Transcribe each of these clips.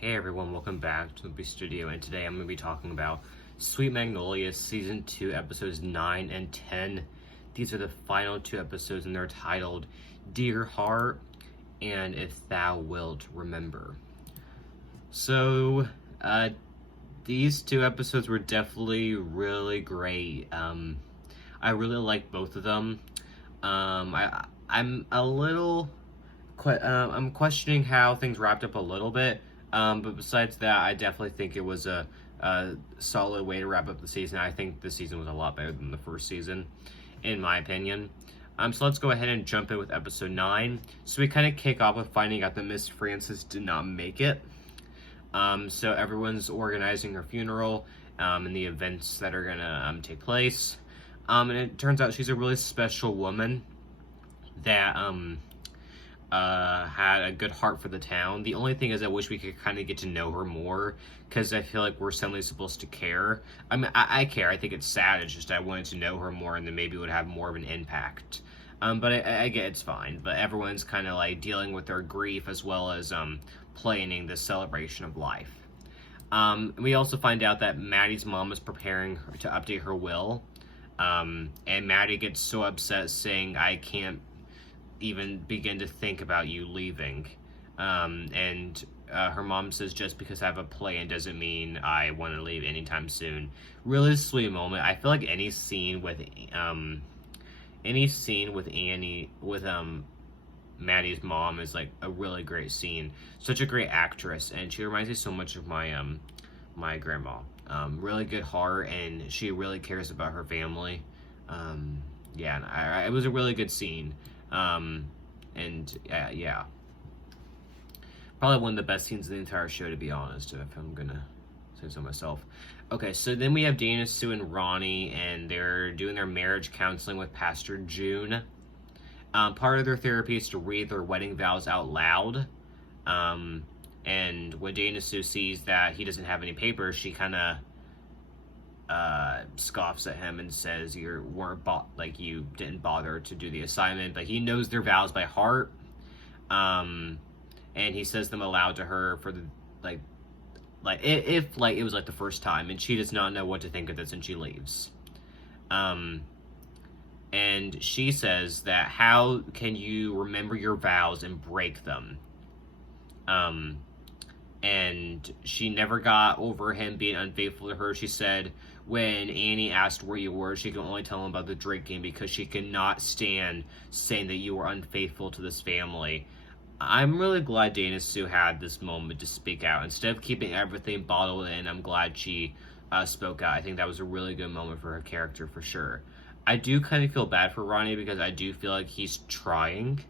Hey everyone, welcome back to the Studio, and today I'm going to be talking about Sweet Magnolias Season 2, Episodes 9 and 10. These are the final two episodes, and they're titled Dear Heart and If Thou Wilt Remember. So, these two episodes were definitely really great. I really like both of them. I'm a little... I'm questioning how things wrapped up a little bit. But besides that, I definitely think it was a solid way to wrap up the season. I think the season was a lot better than the first season, in my opinion. So let's go ahead and jump in with episode 9. So we kind of kick off with finding out that Miss Frances did not make it. So everyone's organizing her funeral and the events that are gonna take place. And it turns out she's a really special woman that had a good heart for the town. The only thing is I wish we could kind of get to know her more, because I feel like we're suddenly supposed to care. I mean, I care. I think it's sad. It's just I wanted to know her more, and then maybe it would have more of an impact. But I get it's fine. But everyone's kind of like dealing with their grief as well as planning the celebration of life. We also find out that Maddie's mom is preparing to update her will. And Maddie gets so upset saying, I can't even begin to think about you leaving. And her mom says, just because I have a plan doesn't mean I want to leave anytime soon. Really sweet moment. I feel like any scene with Annie, with Maddie's mom is like a really great scene. Such a great actress, and she reminds me so much of my my grandma. Really good heart, and she really cares about her family. Yeah, it was a really good scene. Yeah. Probably one of the best scenes in the entire show, to be honest, if I'm gonna say so myself. Okay, so then we have Dana, Sue, and Ronnie, and they're doing their marriage counseling with Pastor June. Part of their therapy is to read their wedding vows out loud. And when Dana Sue sees that he doesn't have any papers, she kind of scoffs at him and says you didn't bother to do the assignment, but he knows their vows by heart. And he says them aloud to her for the if it was like the first time, and she does not know what to think of this, and she leaves. And she says that how can you remember your vows and break them? And she never got over him being unfaithful to her. She said when Annie asked where you were, she could only tell him about the drinking because she could not stand saying that you were unfaithful to this family. I'm really glad Dana Sue had this moment to speak out. Instead of keeping everything bottled in, I'm glad she spoke out. I think that was a really good moment for her character, for sure. I do kind of feel bad for Ronnie because I do feel like he's trying.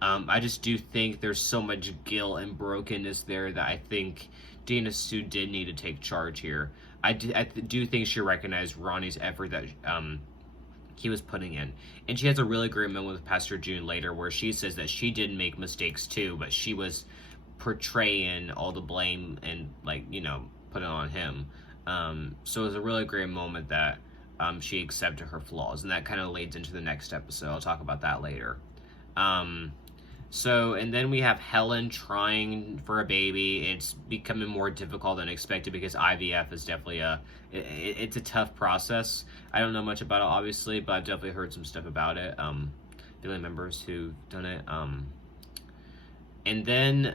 I just do think there's so much guilt and brokenness there that I think Dana Sue did need to take charge here. I do think she recognized Ronnie's effort that he was putting in. And she has a really great moment with Pastor June later where she says that she did make mistakes too, but she was portraying all the blame and, put it on him. So it was a really great moment that she accepted her flaws, and that kind of leads into the next episode. I'll talk about that later. And then we have Helen trying for a baby. It's becoming more difficult than expected because IVF is definitely it's a tough process. I don't know much about it, obviously, but I've definitely heard some stuff about it. Family members who've done it. And then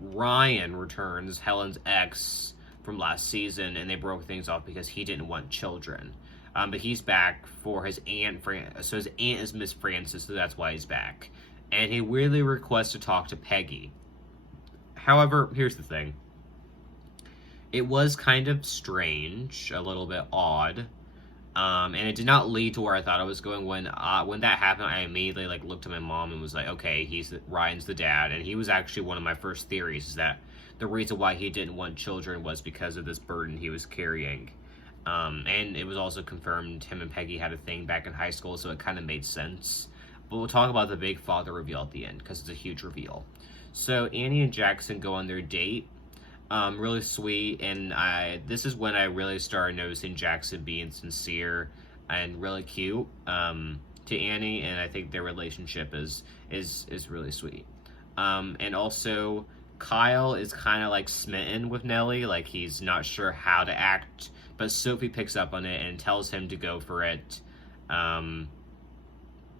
Ryan returns, Helen's ex from last season, and they broke things off because he didn't want children. But he's back for his aunt. So his aunt is Miss Frances, so that's why he's back. And he weirdly requests to talk to Peggy. However, here's the thing. It was kind of strange, a little bit odd, and it did not lead to where I thought it was going. When that happened, I immediately looked at my mom and was like, okay, Ryan's the dad, and he was actually one of my first theories, is that the reason why he didn't want children was because of this burden he was carrying. And it was also confirmed him and Peggy had a thing back in high school, so it kind of made sense. But we'll talk about the big father reveal at the end, because it's a huge reveal. So Annie and Jackson go on their date. Really sweet, and this is when I really started noticing Jackson being sincere and really cute to Annie, and I think their relationship is really sweet. And also Kyle is kind of like smitten with Nellie, like he's not sure how to act, but Sophie picks up on it and tells him to go for it,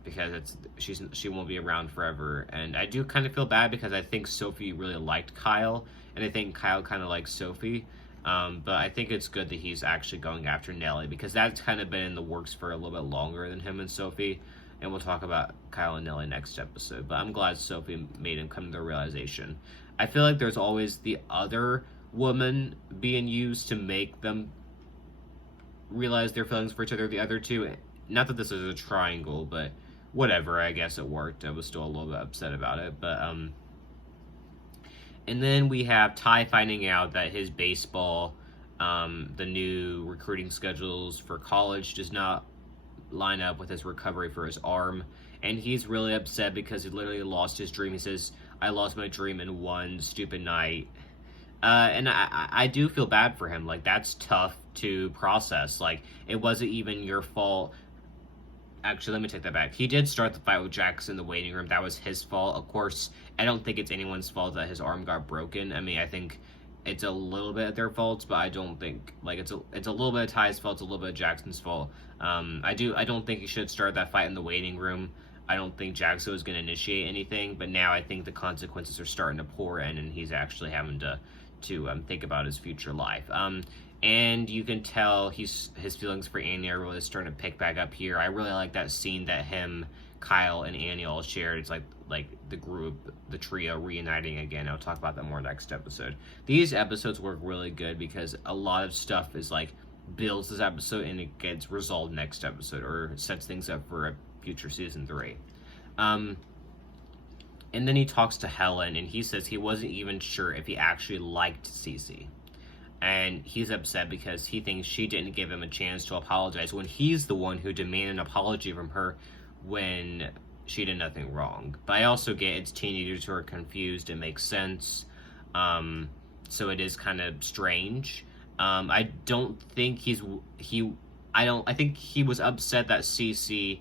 because she won't be around forever. And I do kind of feel bad because I think Sophie really liked Kyle, and I think Kyle kind of likes Sophie. But I think it's good that he's actually going after Nellie, because that's kind of been in the works for a little bit longer than him and Sophie. And we'll talk about Kyle and Nellie next episode. But I'm glad Sophie made him come to the realization. I feel like there's always the other woman being used to make them realize their feelings for each other, the other two. Not that this is a triangle, but whatever, I guess it worked. I was still a little bit upset about it. But, and then we have Ty finding out that his baseball, the new recruiting schedules for college does not line up with his recovery for his arm. And he's really upset because he literally lost his dream. He says, I lost my dream in one stupid night. And I do feel bad for him. Like, that's tough to process. Like, it wasn't even your fault. Actually, let me take that back. He did start the fight with Jax in the waiting room. That was his fault. Of course, I don't think it's anyone's fault that his arm got broken. I mean, I think it's a little bit of their faults, but I don't think, like, it's a little bit of Ty's fault, it's a little bit of Jackson's fault. I don't think he should start that fight in the waiting room. I don't think Jackson was going to initiate anything, but now I think the consequences are starting to pour in, and he's actually having to think about his future life. And you can tell his feelings for Annie are really starting to pick back up here. I really like that scene that him, Kyle, and Annie all shared. It's like the group, the trio reuniting again. I'll talk about that more next episode. These episodes work really good because a lot of stuff is like builds this episode and it gets resolved next episode, or sets things up for a future season 3. And then he talks to Helen, and he says he wasn't even sure if he actually liked Cece. And he's upset because he thinks she didn't give him a chance to apologize when he's the one who demanded an apology from her when she did nothing wrong. But I also get it's teenagers who are confused. It makes sense. So it is kind of strange. I don't think I think he was upset that Cece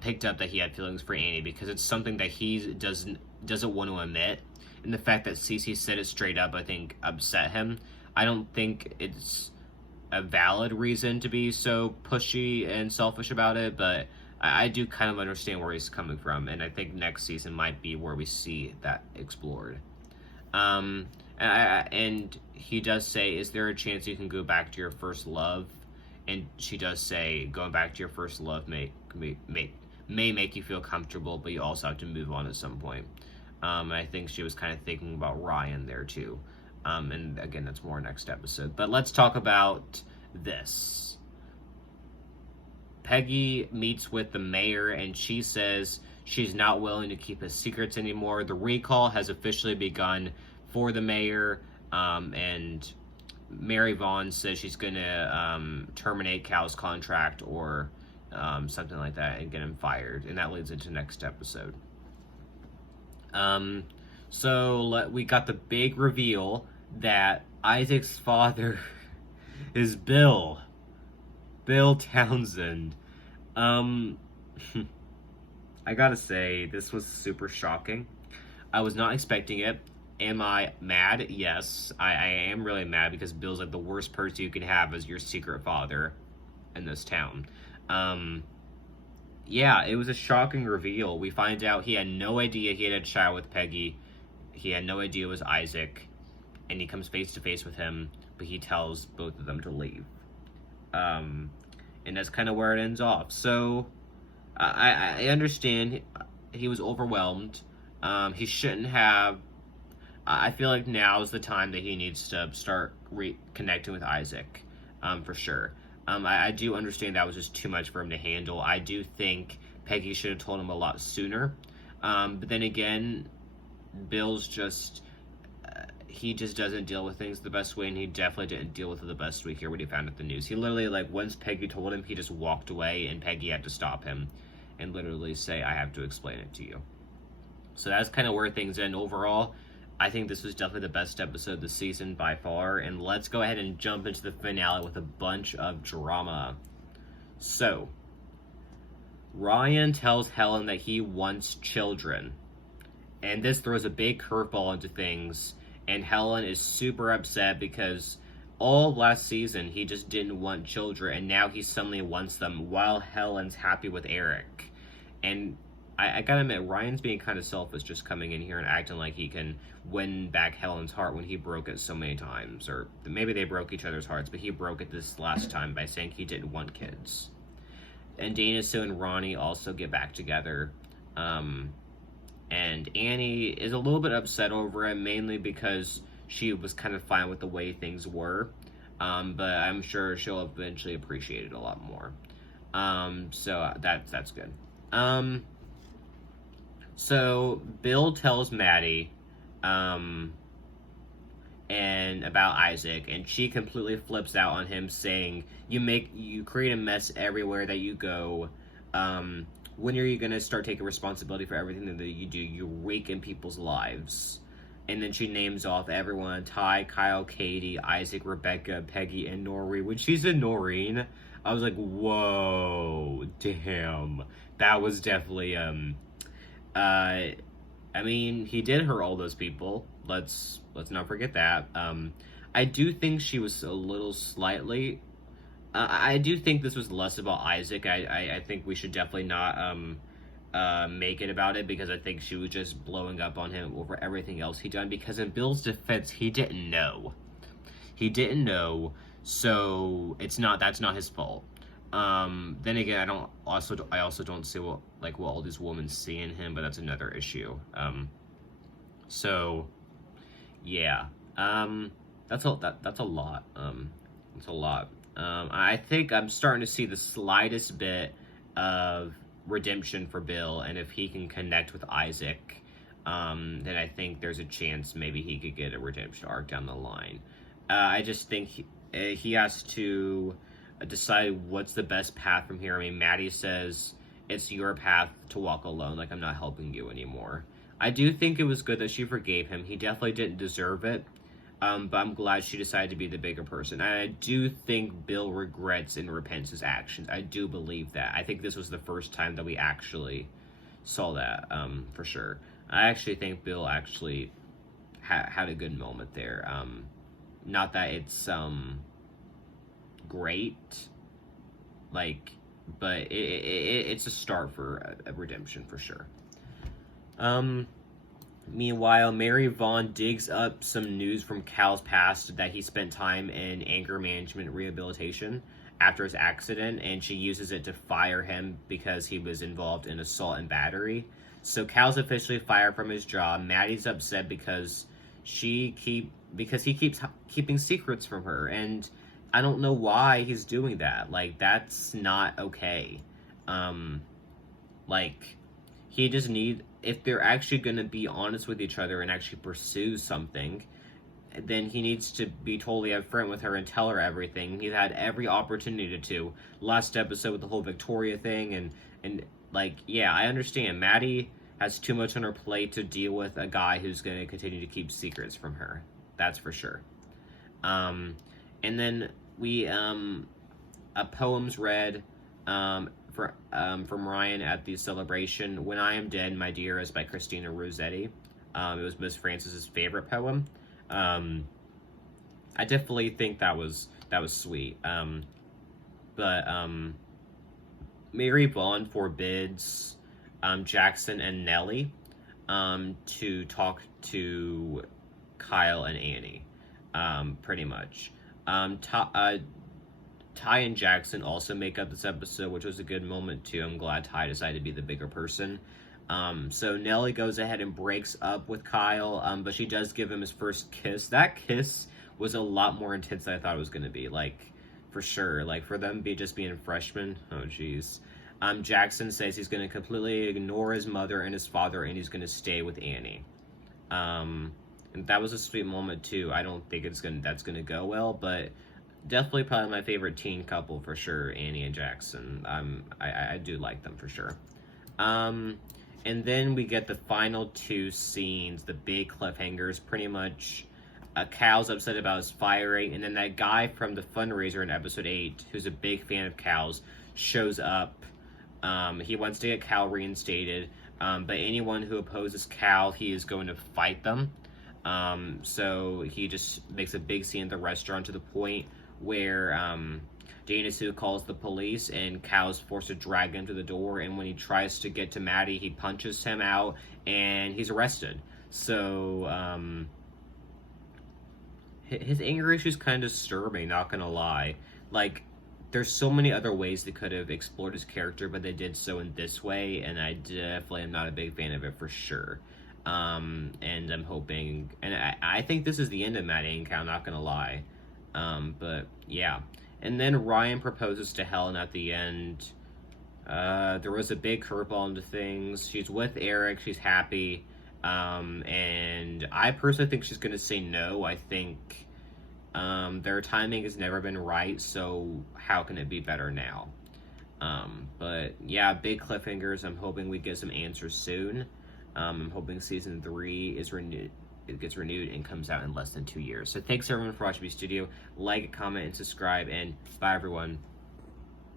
picked up that he had feelings for Annie, because it's something that he doesn't want to admit. And the fact that Cece said it straight up, I think, upset him. I don't think it's a valid reason to be so pushy and selfish about it, but I do kind of understand where he's coming from, and I think next season might be where we see that explored. And he does say, is there a chance you can go back to your first love? And she does say, going back to your first love may make you feel comfortable, but you also have to move on at some point. I think she was kind of thinking about Ryan there too. And again, that's more next episode. But let's talk about this. Peggy meets with the mayor, and she says she's not willing to keep his secrets anymore. The recall has officially begun for the mayor, and Mary Vaughn says she's going to terminate Cal's contract or something like that and get him fired. And that leads into next episode. So we got the big reveal that Isaac's father is Bill Townsend. I gotta say, this was super shocking. I was not expecting it. Am I mad? Yes, I am really mad, because Bill's like the worst person you can have as your secret father in this town. Yeah, it was a shocking reveal. We find out he had no idea he had a child with Peggy. He had no idea it was Isaac. And he comes face to face with him, but he tells both of them to leave. And that's kind of where it ends off. So, I understand he was overwhelmed. He shouldn't have. I feel like now is the time that he needs to start reconnecting with Isaac, for sure. I do understand that was just too much for him to handle. I do think Peggy should have told him a lot sooner. But then again, Bill's just, he just doesn't deal with things the best way, and he definitely didn't deal with it the best way here when he found out the news. He literally, like, once Peggy told him, he just walked away, and Peggy had to stop him and literally say, I have to explain it to you. So that's kind of where things end overall. I think this was definitely the best episode of the season by far, and let's go ahead and jump into the finale with a bunch of drama. So, Ryan tells Helen that he wants children, and this throws a big curveball into things, And Helen is super upset because all of last season he just didn't want children, and now he suddenly wants them while Helen's happy with Eric. And I gotta admit, Ryan's being kind of selfish, just coming in here and acting like he can win back Helen's heart when he broke it so many times. Or maybe they broke each other's hearts, but he broke it this last time by saying he didn't want kids. And Dana, Sue, and Ronnie also get back together. And Annie is a little bit upset over it, mainly because she was kind of fine with the way things were. But I'm sure she'll eventually appreciate it a lot more. So that's good. So Bill tells Maddie, and about Isaac, and she completely flips out on him, saying, you create a mess everywhere that you go. When are you gonna start taking responsibility for everything that you do? You rake in people's lives. And then she names off everyone: Ty, Kyle, Katie, Isaac, Rebecca, Peggy, and Noreen. When she said Noreen, I was like, whoa, damn. That was definitely, I mean, he did hurt all those people. Let's not forget that. I do think she was a little slightly... I do think this was less about Isaac. I think we should definitely not make it about it, because I think she was just blowing up on him over everything else he done, because in Bill's defense, he didn't know. So that's not his fault. Then again, I also don't see what all these women see in him, but that's another issue. So yeah. That's a lot. That's a lot. I think I'm starting to see the slightest bit of redemption for Bill, and if he can connect with Isaac, then I think there's a chance maybe he could get a redemption arc down the line. I just think he has to decide what's the best path from here. I mean, Maddie says it's your path to walk alone, like I'm not helping you anymore. I do think it was good that she forgave him. He definitely didn't deserve it. But I'm glad she decided to be the bigger person. And I do think Bill regrets and repents his actions. I do believe that. I think this was the first time that we actually saw that, for sure. I actually think Bill actually had a good moment there. Not that it's, great, but it's a start for a redemption, for sure. Meanwhile, Mary Vaughn digs up some news from Cal's past that he spent time in anger management rehabilitation after his accident, and she uses it to fire him because he was involved in assault and battery. So Cal's officially fired from his job. Maddie's upset because he keeps keeping secrets from her, and I don't know why he's doing that. That's not okay. He just if they're actually going to be honest with each other and actually pursue something, then he needs to be totally upfront with her and tell her everything. He's had every opportunity to. Last episode with the whole Victoria thing, and yeah, I understand. Maddie has too much on her plate to deal with a guy who's going to continue to keep secrets from her. That's for sure. And then we, a poem's read, from Ryan at the celebration. When I Am Dead, My Dear is by Christina Rossetti. It was Miss Francis's favorite poem. I definitely think that was sweet. But Mary Vaughn forbids Jackson and Nellie to talk to Kyle and Annie, pretty much. Ty and Jackson also make up this episode, which was a good moment too. I'm glad Ty decided to be the bigger person. So Nellie goes ahead and breaks up with Kyle, but she does give him his first kiss. That kiss was a lot more intense than I thought it was going to be, for sure. For them just being freshmen, oh jeez. Jackson says he's going to completely ignore his mother and his father, and he's going to stay with Annie. And that was a sweet moment too. I don't think that's going to go well, but definitely probably my favorite teen couple for sure, Annie and Jackson. I do like them for sure. And then we get the final two scenes, the big cliffhangers, pretty much. Cal's upset about his firing, and then that guy from the fundraiser in episode 8, who's a big fan of Cal's, shows up. He wants to get Cal reinstated, but anyone who opposes Cal, he is going to fight them. So he just makes a big scene at the restaurant to the point where Janisu calls the police and Cal's forced to drag him to the door, and when he tries to get to Maddie, he punches him out and he's arrested. So his anger issues kind of stir me, not gonna lie. Like, there's so many other ways they could have explored his character, but they did so in this way, and I definitely am not a big fan of it for sure. And I'm hoping, and I think this is the end of Maddie and Cal, not gonna lie. But yeah. And then Ryan proposes to Helen at the end. There was a big curveball into things. She's with Eric, she's happy. And I personally think she's gonna say no. I think their timing has never been right, so how can it be better now? But yeah, big cliffhangers. I'm hoping we get some answers soon. I'm hoping season 3 is renewed. It gets renewed and comes out in less than 2 years. So thanks everyone for watching me studio. Like, comment, and subscribe, and bye everyone.